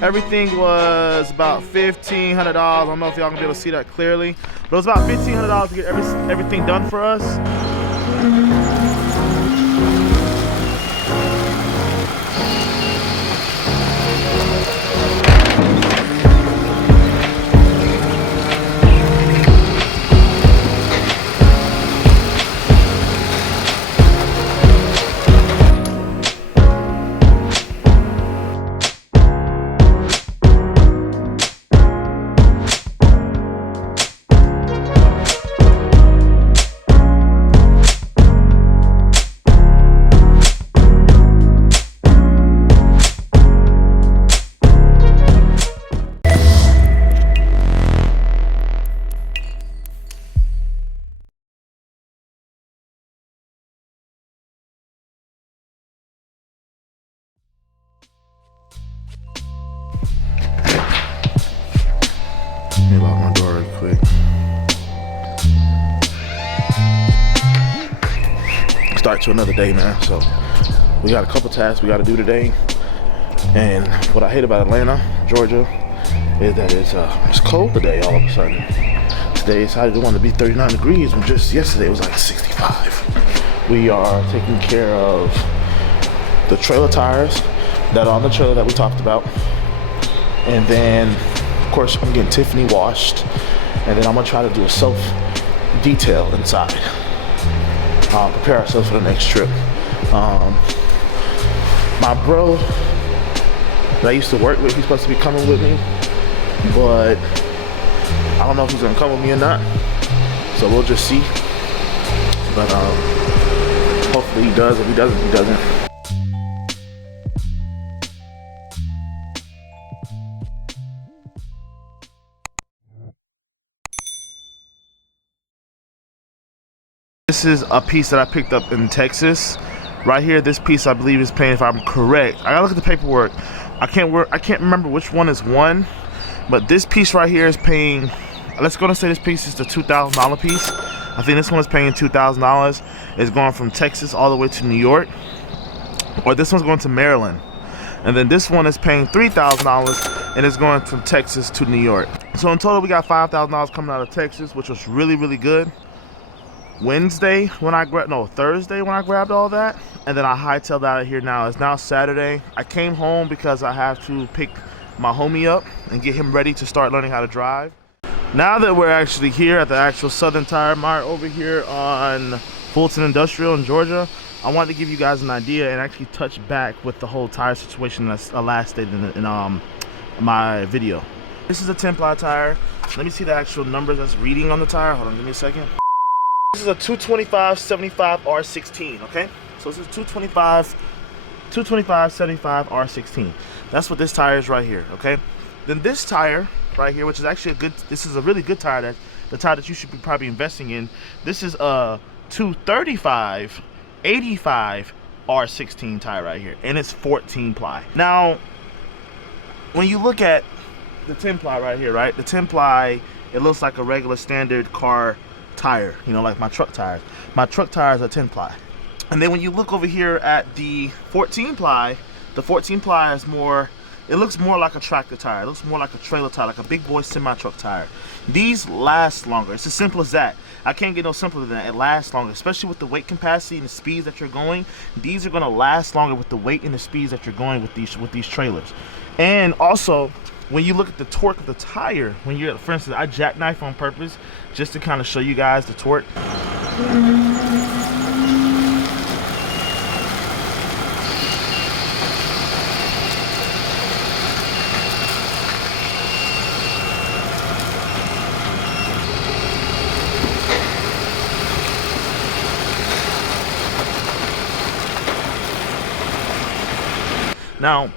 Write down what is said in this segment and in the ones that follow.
Everything was about $1,500. I don't know if y'all gonna be able to see that clearly, but it was about $1,500 to get everything done for us. Let me lock my door real quick. Start to another day, man. So we got a couple tasks we got to do today. And what I hate about Atlanta, Georgia, is that it's cold today all of a sudden. Today it's decided to want to be 39 degrees, when just yesterday it was like 65. We are taking care of the trailer tires that are on the trailer that we talked about. And then, of course, I'm getting Tiffany washed. And then I'm gonna try to do a self detail inside. Prepare ourselves for the next trip. My bro that I used to work with, he's supposed to be coming with me, but I don't know if he's gonna come with me or not, so we'll just see. But hopefully he does. If he doesn't, he doesn't. This is a piece that I picked up in Texas. Right here, this piece I believe is paying, if I'm correct. I gotta look at the paperwork. I can't remember which one is one, but this piece right here is paying, let's go and say this piece is the $2,000 piece. I think this one is paying $2,000. It's going from Texas all the way to New York. Or this one's going to Maryland. And then this one is paying $3,000 and it's going from Texas to New York. So in total, we got $5,000 coming out of Texas, which was really, really good. Thursday when I grabbed all that, and then I hightailed out of here. Now it's now Saturday. I came home because I have to pick my homie up and get him ready to start learning how to drive. Now that we're actually here at the actual Southern Tire Mart over here on Fulton Industrial in Georgia, I wanted to give you guys an idea and actually touch back with the whole tire situation that's last stated in my video. This is a 10-ply tire. Let me see the actual numbers that's reading on the tire. Hold on, give me a second. This is a 225/75 R16, okay? So this is 225/75 R16. That's what this tire is right here, okay? Then this tire right here, which is actually this is a really good tire, the tire that you should be probably investing in. This is a 235/85 R16 tire right here, and it's 14 ply. Now, when you look at the 10 ply right here, right? The 10 ply, it looks like a regular standard car tire, you know, like my truck tires. My truck tires are 10 ply. And then when you look over here at the 14 ply, the 14 ply is more, it looks more like a tractor tire. It looks more like a trailer tire, like a big boy semi-truck tire. These last longer. It's as simple as that. I can't get no simpler than that. It lasts longer, especially with the weight capacity and the speeds that you're going. These are gonna last longer with the weight and the speeds that you're going with these trailers. And also, when you look at the torque of the tire, when you're, for instance, I jackknife on purpose just to kind of show you guys the torque. Now,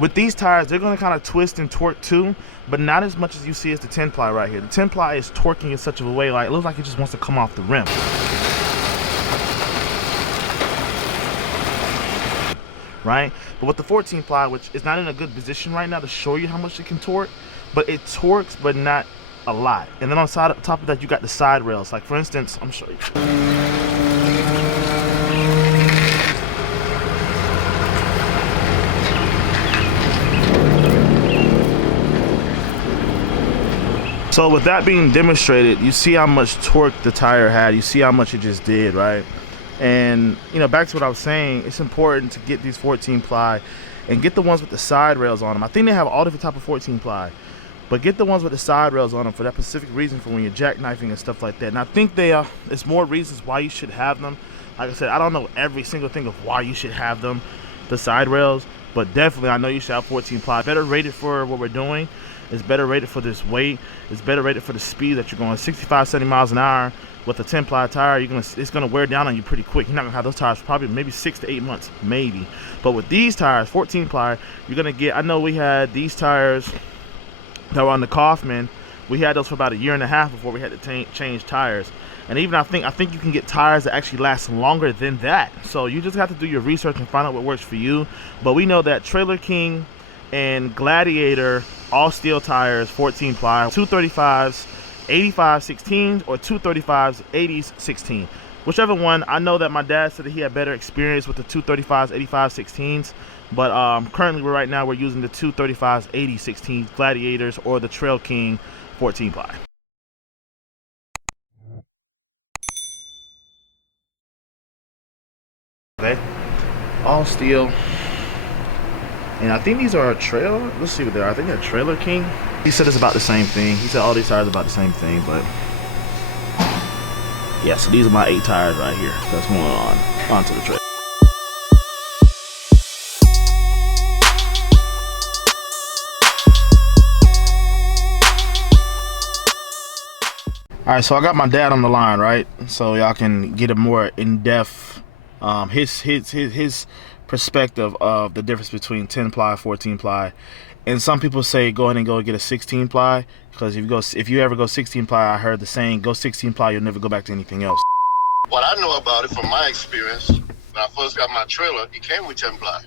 with these tires, they're going to kind of twist and torque too, but not as much as you see as the 10 ply right here. The 10 ply is torquing in such a way, like it looks like it just wants to come off the rim. Right? But with the 14 ply, which is not in a good position right now to show you how much it can torque, but it torques, but not a lot. And then on top of that, you got the side rails. Like for instance, I'm showing you. So with that being demonstrated, you see how much torque the tire had. You see how much it just did, right? And you know, back to what I was saying, it's important to get these 14 ply and get the ones with the side rails on them. I think they have all different type of 14 ply, but get the ones with the side rails on them for that specific reason, for when you're jackknifing and stuff like that. And I think it's more reasons why you should have them. Like I said, I don't know every single thing of why you should have them, the side rails, but definitely I know you should have 14 ply. Better rated for what we're doing. It's better rated for this weight. It's better rated for the speed that you're going. 65, 70 miles an hour with a 10 ply tire, it's gonna wear down on you pretty quick. You're not gonna have those tires probably maybe 6 to 8 months, maybe. But with these tires, 14 ply, you're gonna get. I know we had these tires that were on the Kaufman. We had those for about 1.5 years before we had to change tires. And even I think you can get tires that actually last longer than that. So you just have to do your research and find out what works for you. But we know that Trailer King and Gladiator all steel tires, 14 ply, 235s, 85 16s, or 235s, 80s 16. Whichever one. I know that my dad said that he had better experience with the 235s, 85 16s. But currently right now we're using the 235s, 80 16s, Gladiators, or the Trail King 14 ply. Okay, all steel. And I think these are a trailer. Let's see what they are. I think they're Trailer King. He said it's about the same thing. He said all these tires are about the same thing, but yeah, so these are my 8 tires right here. That's going onto the trailer. All right, so I got my dad on the line, right? So y'all can get a more in-depth, his perspective of the difference between 10 ply, 14 ply. And some people say go ahead and go get a 16 ply, because if you ever go 16 ply, I heard the saying, go 16 ply, you'll never go back to anything else. What I know about it from my experience, when I first got my trailer, it came with 10 ply.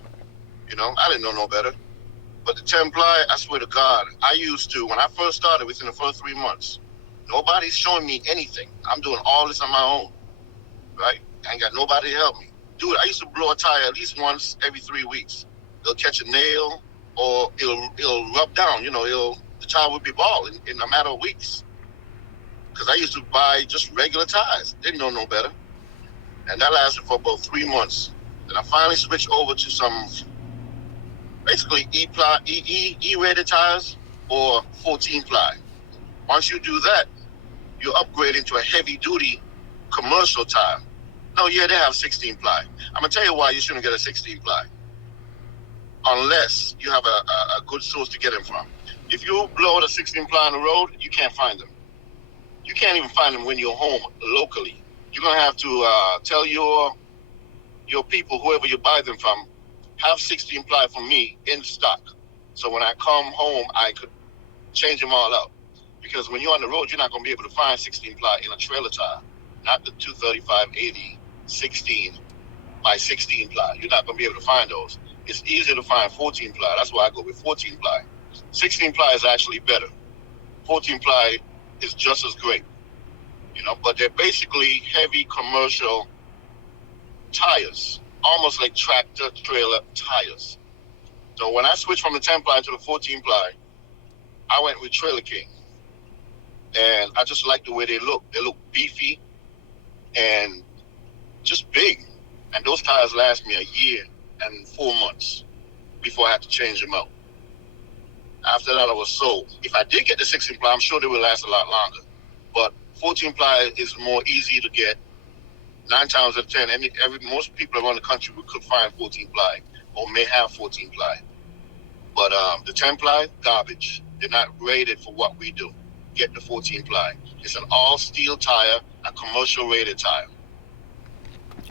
You know, I didn't know no better. But the 10 ply, I swear to God, I used to, when I first started, within the first 3 months, nobody's showing me anything. I'm doing all this on my own, right? I ain't got nobody to help me. Dude, I used to blow a tire at least once every 3 weeks. It'll catch a nail, or it'll rub down, you know, the tire would be bald in a matter of weeks. Because I used to buy just regular tires. Didn't know no better. And that lasted for about 3 months. Then I finally switched over to some, basically E-rated tires or 14 ply. Once you do that, you upgrade into a heavy duty commercial tire. No, yeah, they have 16 ply. I'm gonna tell you why you shouldn't get a 16 ply. Unless you have a good source to get them from. If you blow the 16 ply on the road, you can't find them. You can't even find them when you're home locally. You're gonna have to tell your people, whoever you buy them from, have 16 ply for me in stock. So when I come home, I could change them all out. Because when you're on the road, you're not gonna be able to find 16 ply in a trailer tire, not the 235, 80, 16 by 16 ply. You're not gonna be able to find those. It's easier to find 14 ply. That's why I go with 14 ply. 16 ply is actually better. 14 ply is just as great, you know, but they're basically heavy commercial tires, almost like tractor trailer tires. So when I switched from the 10 ply to the 14 ply, I went with Trailer King. And I just like the way they look. They look beefy and just big. And those tires last me 1 year and 4 months before I had to change them out. After that, I was sold. If I did get the 16 ply, I'm sure they would last a lot longer. But 14 ply is more easy to get. 9 times out of 10, most people around the country could find 14 ply or may have 14 ply. But the 10 ply, garbage. They're not rated for what we do. Get the 14 ply. It's an all steel tire, a commercial rated tire.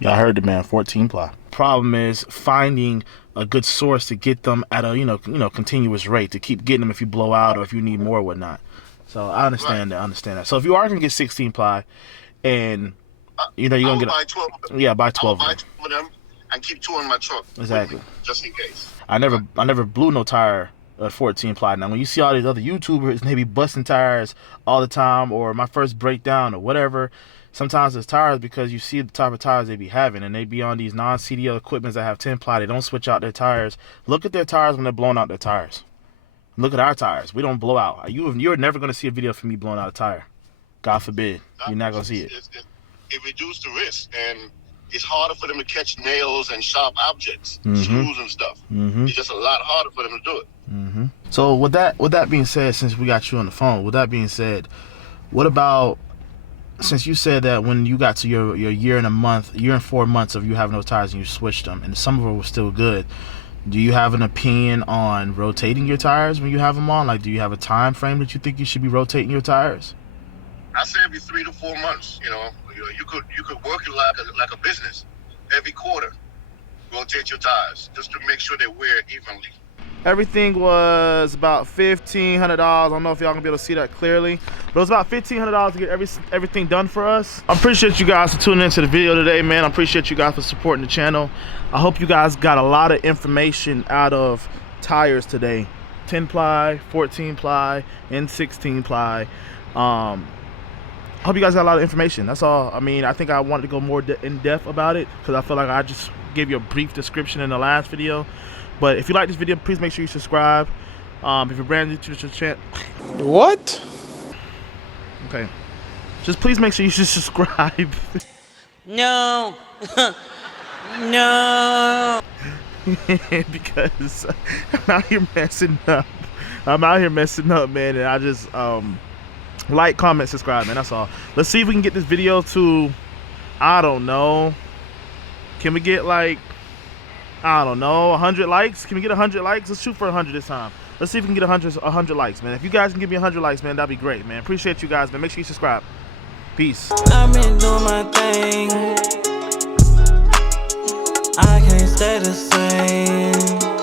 Yeah, I heard it, man. 14 ply. Problem is finding a good source to get them at a continuous rate, to keep getting them if you blow out or if you need more or whatnot. So I understand that. I understand that. So if you are gonna get 16 ply, and you're gonna get buy 12 of them. Yeah, buy 12 I'll buy 12 of them and keep 2 in my truck. Exactly. Just in case. I never blew no tire at 14 ply. Now when you see all these other YouTubers and they be busting tires all the time, or my first breakdown or whatever, sometimes it's tires because you see the type of tires they be having, and they be on these non-CDL equipments that have 10 ply. They don't switch out their tires. Look at their tires when they're blowing out their tires. Look at our tires. We don't blow out. You're never gonna see a video from me blowing out a tire. God forbid. You're not gonna see it. It reduces the risk, and it's harder for them to catch nails and sharp objects, screws and stuff. It's just a lot harder for them to do it. So with that being said, since we got you on the phone, with that being said, what about, since you said that when you got to your year and 4 months of you having those tires and you switched them and some of them were still good, do you have an opinion on rotating your tires when you have them on? Like, do you have a time frame that you think you should be rotating your tires? I say every 3 to 4 months. You could work it like a business. Every quarter, rotate your tires just to make sure they wear evenly. Everything was about $1,500. I don't know if y'all gonna be able to see that clearly, but it was about $1,500 to get everything done for us. I appreciate you guys for tuning into the video today, man. I appreciate you guys for supporting the channel. I hope you guys got a lot of information out of tires today. 10 ply, 14 ply, and 16 ply. I hope you guys got a lot of information. That's all. I mean, I think I wanted to go more in depth about it because I feel like I just gave you a brief description in the last video. But if you like this video, please make sure you subscribe. If you're brand new to the channel. What? Okay. Just please make sure you should subscribe. No. No. Because I'm out here messing up. Man, and I just like, comment, subscribe, man. That's all. Let's see if we can get this video to, I don't know. Can we get like, I don't know, 100 likes? Can we get 100 likes? Let's shoot for 100 this time. Let's see if we can get 100 likes, man. If you guys can give me 100 likes, man, that'd be great, man. Appreciate you guys, man. Make sure you subscribe. Peace. I've been doing my thing. I can't stay the same.